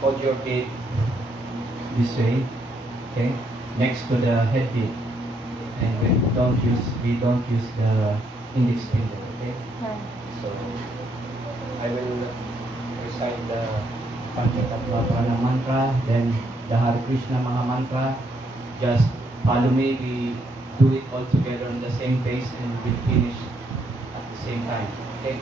hold your feet this way, okay, next to the head beat, and we don't use the index finger, okay. So I will recite the Panchatattva Prana mantra, then the Hare Krishna Maha mantra. Just follow me. We do it all together on the same pace, and we'll finish at the same time, okay.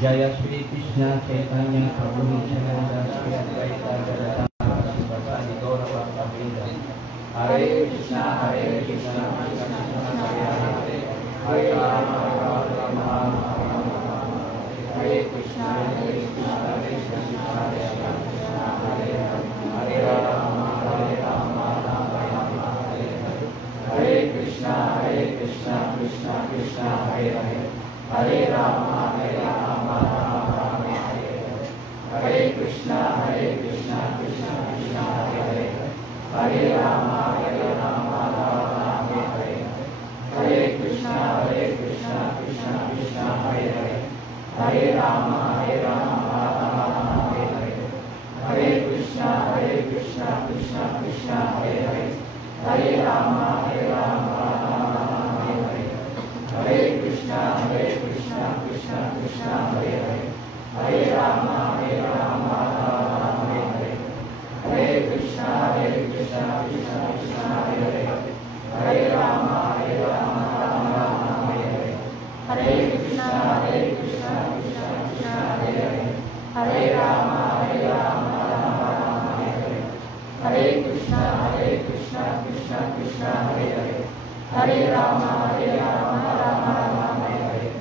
Jaya Shri Krishna Chaitanya Prabhu Nityananda Shri Advaita Gadadhara Srivasadi Gaura Bhakta-vrinda. Hare Krishna Hare Krishna Krishna Krishna Hare Hare, Hare Rama Hare Rama Hare Krishna Hare Krishna Krishna Krishna Hare Hare, Hare Rama Hare Rama Rama Rama Hare Hare. Hare Krishna Krishna Krishna Hare Hare, Hare Rama Hare Rama Rama Rama Hare Hare. Hare Krishna Krishna Krishna Hare Hare, Hare Rama Hare Rama Rama Rama Hare Hare. Hare Krishna Krishna Krishna Hare Hare, Hare Rama Hare Rama Rama Rama Hare Hare. Hare Krishna Krishna Krishna Hare Hare, Hare Rama Hare Rama Rama Rama Hare Hare. Hare Krishna Krishna Krishna Hare Hare, Hare Rama Hare Rama Rama Rama Hare Hare. Hare Krishna Krishna Krishna Hare Hare, Hare Rama Hare Rama Rama Rama Hare Hare. Hare Krishna Krishna Krishna Hare Hare, Hare Rama Hare Rama Rama Rama Hare Hare. Hare Krishna Krishna Krishna Hare Hare, Hare Rama Hare Rama Rama Rama Hare Hare. Hare Krishna Krishna Krishna Hare Hare, Hare Rama Hare Rama Rama Rama Hare Hare.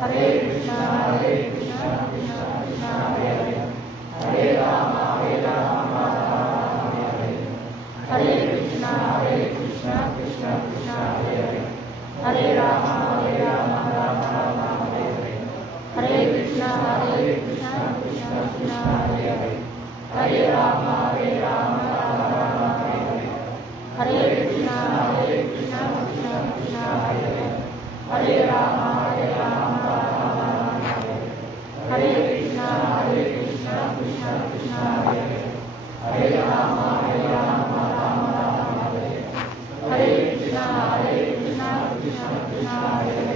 Hare Krishna Krishna Krishna Hare Hare, Hare Rama Hare Rama Rama Rama Hare Hare. Hare Krishna Krishna Krishna Hare Hare, Hare Rama Hare Rama Rama Rama Hare Hare. Hare Krishna Krishna Krishna Hare Hare, Hare Rama Hare Rama Rama Rama Hare Hare. Hare Krishna Krishna Krishna Hare Hare, Hare Rama Hare Rama Rama Rama Hare Hare. Hare Krishna Krishna Krishna Hare Hare, Hare Rama Hare Rama Rama Rama Hare Hare. Hare Krishna Krishna Krishna Hare Hare, Hare Rama Hare Rama Rama Rama Hare Hare. Hare Krishna Krishna Krishna Hare Hare,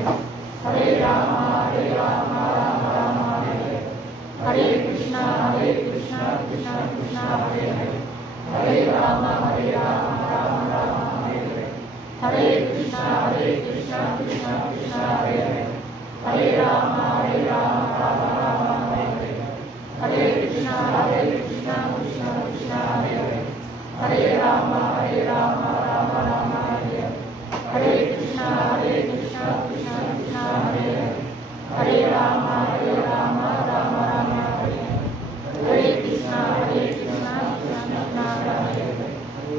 Hare Rama Hare Rama Rama Rama Hare Hare. Hare Krishna Krishna Krishna Hare Hare, Hare Rama Hare Rama Rama Rama Hare Hare. Hare Krishna Krishna Krishna Hare Hare, Hare Rama Hare Rama Rama Rama Hare Hare. Hare Krishna Krishna Krishna Hare Hare, Hare Rama Hare Rama Rama Rama Hare Hare. Hare Krishna Krishna Krishna Hare Hare, Hare Rama Hare Rama Rama Rama Hare Hare. Hare Krishna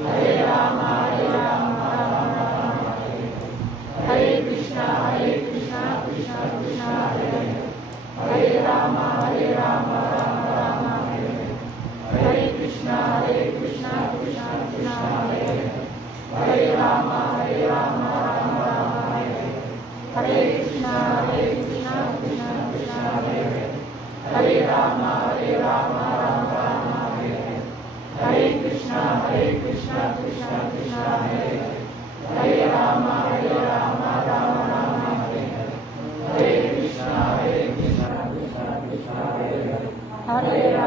Krishna Krishna Hare Hare, Hare Rama Hare Rama Rama Rama Hare Hare. Hare Krishna Krishna Krishna Hare Hare, Hare Rama Hare Rama Rama Rama Hare Hare. Hare Krishna Krishna Krishna Hare Hare, Hare Rama Hare Rama Rama Rama Hare Hare. Hare Krishna Krishna Krishna Hare Hare, Hare Rama Hare Rama Rama Rama Hare Hare. Hare Krishna Krishna Krishna Hare Hare, Hare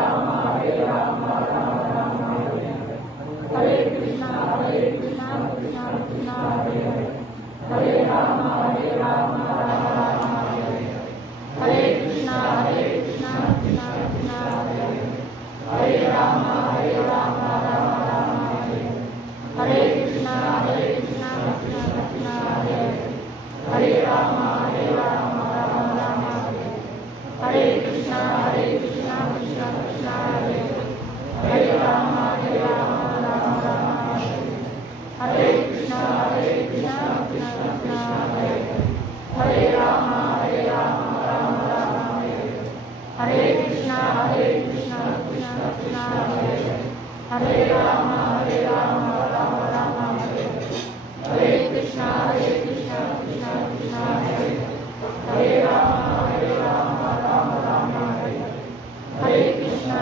Rama Hare Rama Rama Rama Hare Hare. Hare Krishna Krishna Krishna Hare Hare, Hare Rama Hare Rama Rama Rama Hare Hare. Hare Krishna Krishna Krishna Hare Hare, Hare Rama Hare Rama Rama Rama Hare Hare. Hare Krishna Krishna Krishna Hare Hare, Hare Rama Hare Rama Rama Rama Hare Hare. Hare Krishna Krishna Krishna Hare Hare, Hare Rama Hare Rama Rama Rama Hare Hare. Hare Krishna Krishna Krishna Hare Hare, Hare Rama Hare Rama Rama Rama Hare Hare. Hare Krishna Krishna Krishna Hare Hare, Hare Rama Hare Rama Rama Rama Hare Hare. Hare Krishna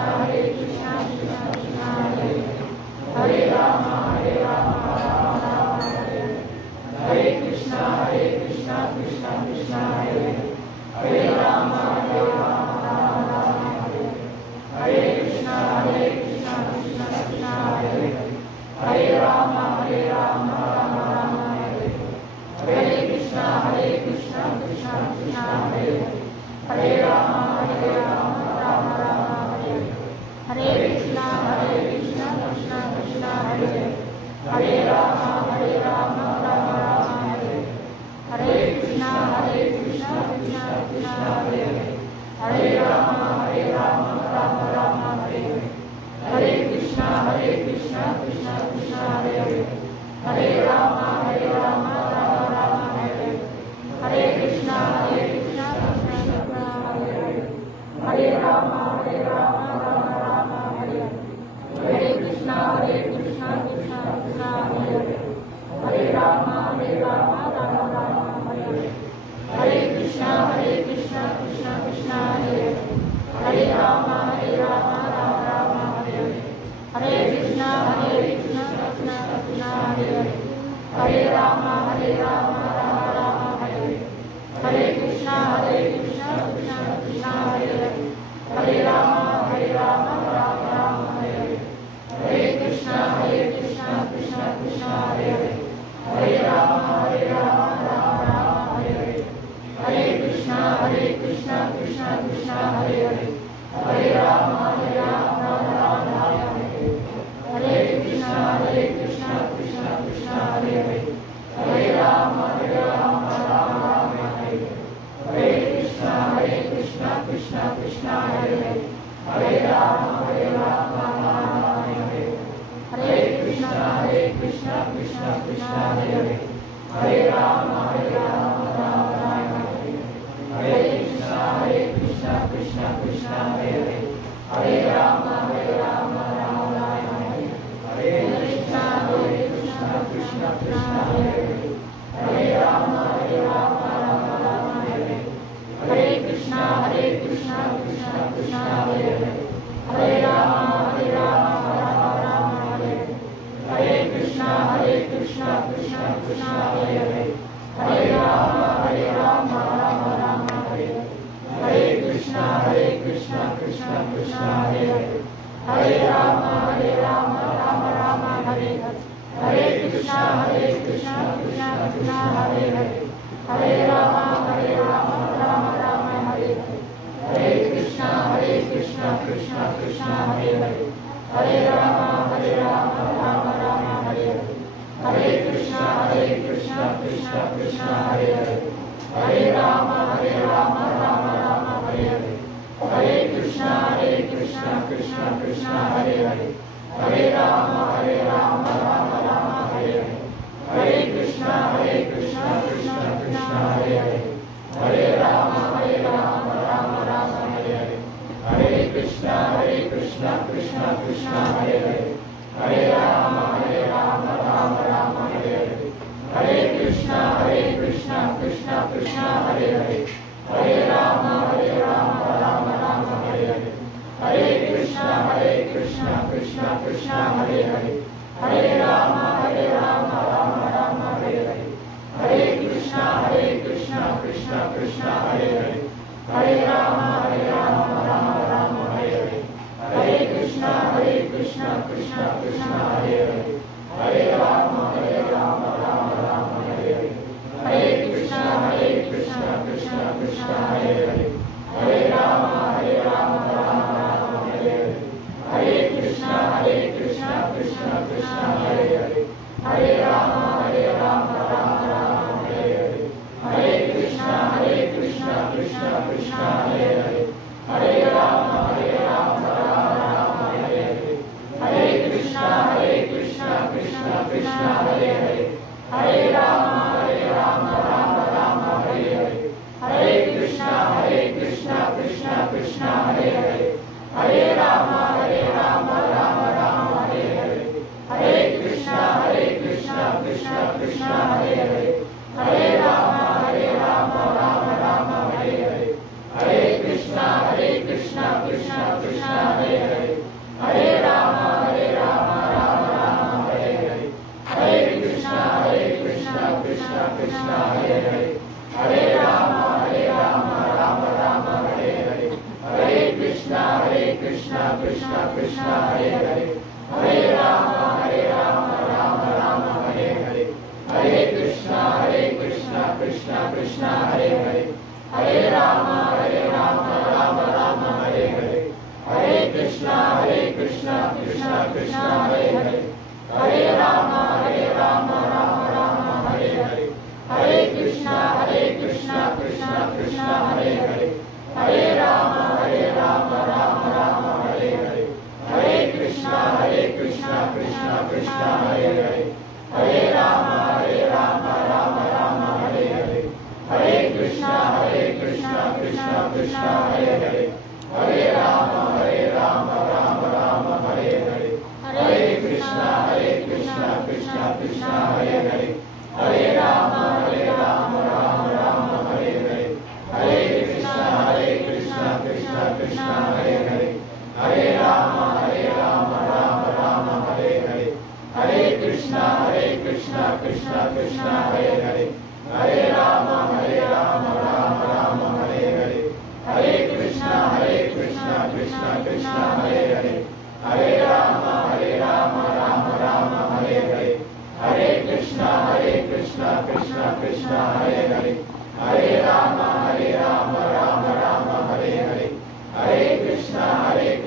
Hare Rama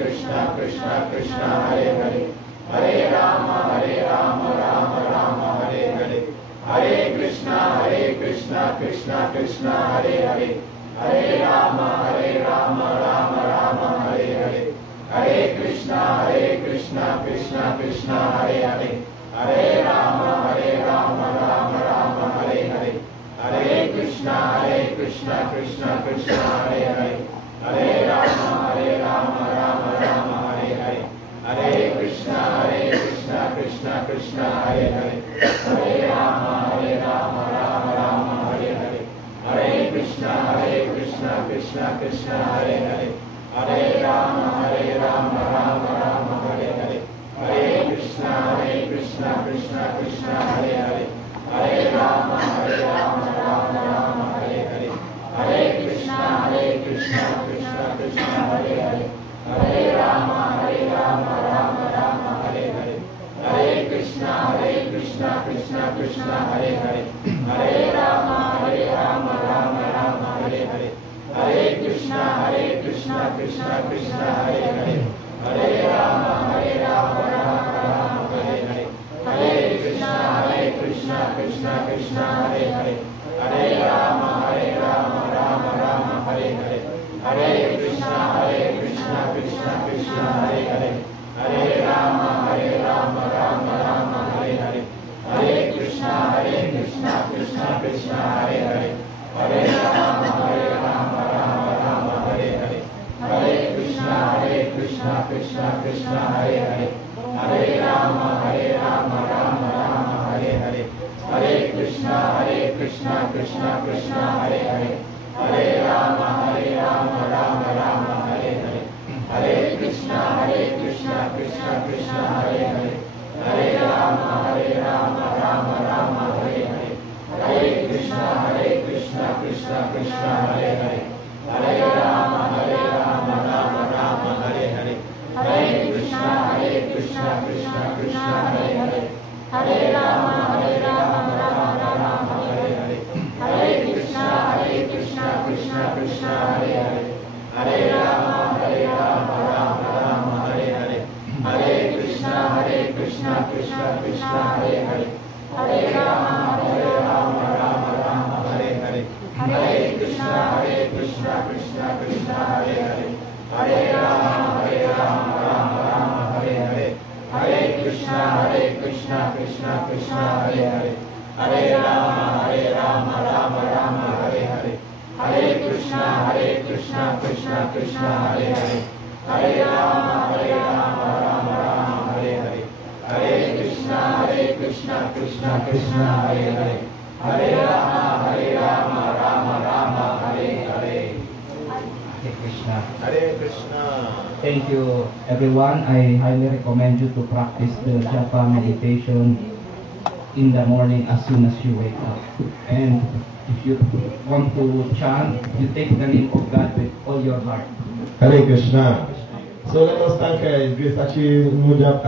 Krishna Krishna Krishna Hare Hare Hare Rama Rama Rama Hare Hare Hare Krishna Krishna Krishna Hare Hare Hare Rama Rama Rama Hare Hare Hare Krishna Krishna Krishna Hare Hare Hare Rama Rama Rama Hare Hare Hare Krishna Krishna Krishna Hare Hare Hare Rama Rama Rama Hare Hare Hare Krishna Krishna Krishna Hare Hare Hare Rama Rama Rama Hare Hare Hare Krishna Krishna Krishna Hare Hare Hare Rama Rama Rama Hare Hare Hare Krishna Krishna Krishna Hare Hare Hare Rama Rama Rama Hare Hare Hare Krishna Krishna Krishna Hare Hare Hare Rama Rama Rama Hare Hare Hare Krishna Krishna Krishna Hare Hare Hare Rama Rama Rama Hare Hare Hare Krishna Krishna Krishna Hare Hare Hare Rama Rama Rama Hare Hare Hare Krishna Krishna Krishna Hare Hare Hare Rama Rama Rama Hare Hare Hare Krishna Krishna Krishna Hare Hare Hare Rama Rama Rama Hare Hare Hare Krishna Krishna Krishna Hare Hare Hare Rama Rama Rama Hare Hare Hare Krishna Krishna Krishna Hare Hare Hare Rama Rama Rama Hare Hare Hare Krishna Krishna Krishna Hare Hare Hare Rama Rama Rama Hare Hare Hare Krishna Krishna Krishna Hare Hare Hare Rama Rama Rama Hare Hare Hare Krishna Krishna Krishna Hare Hare Hare Rama Rama Rama Hare Hare Hare Krishna Krishna Krishna Hare Hare Hare Rama Rama Hare Hare Hare Krishna Krishna Krishna Hare Hare Hare Rama Rama Rama Hare Hare Hare Krishna Krishna Krishna Hare Hare Hare Rama Rama Rama Hare Hare Hare Krishna Krishna Krishna Hare Hare Hare Rama Rama Hare Hare Hare Krishna Krishna Krishna Hare Hare Hare Rama Rama Hare Hare Hare Krishna Krishna Krishna Hare Hare Hare Rama Rama Hare Hare Hare Krishna Krishna Krishna Hare Hare Hare Rama Rama Hare Hare Hare Krishna. Hare Krishna. Thank you, everyone. I highly recommend you to practice the japa meditation in the morning as soon as you wake up. And if you want to chant, you take the name of God with all your heart. Hare Krishna. So let us thank Grace Achi Mujab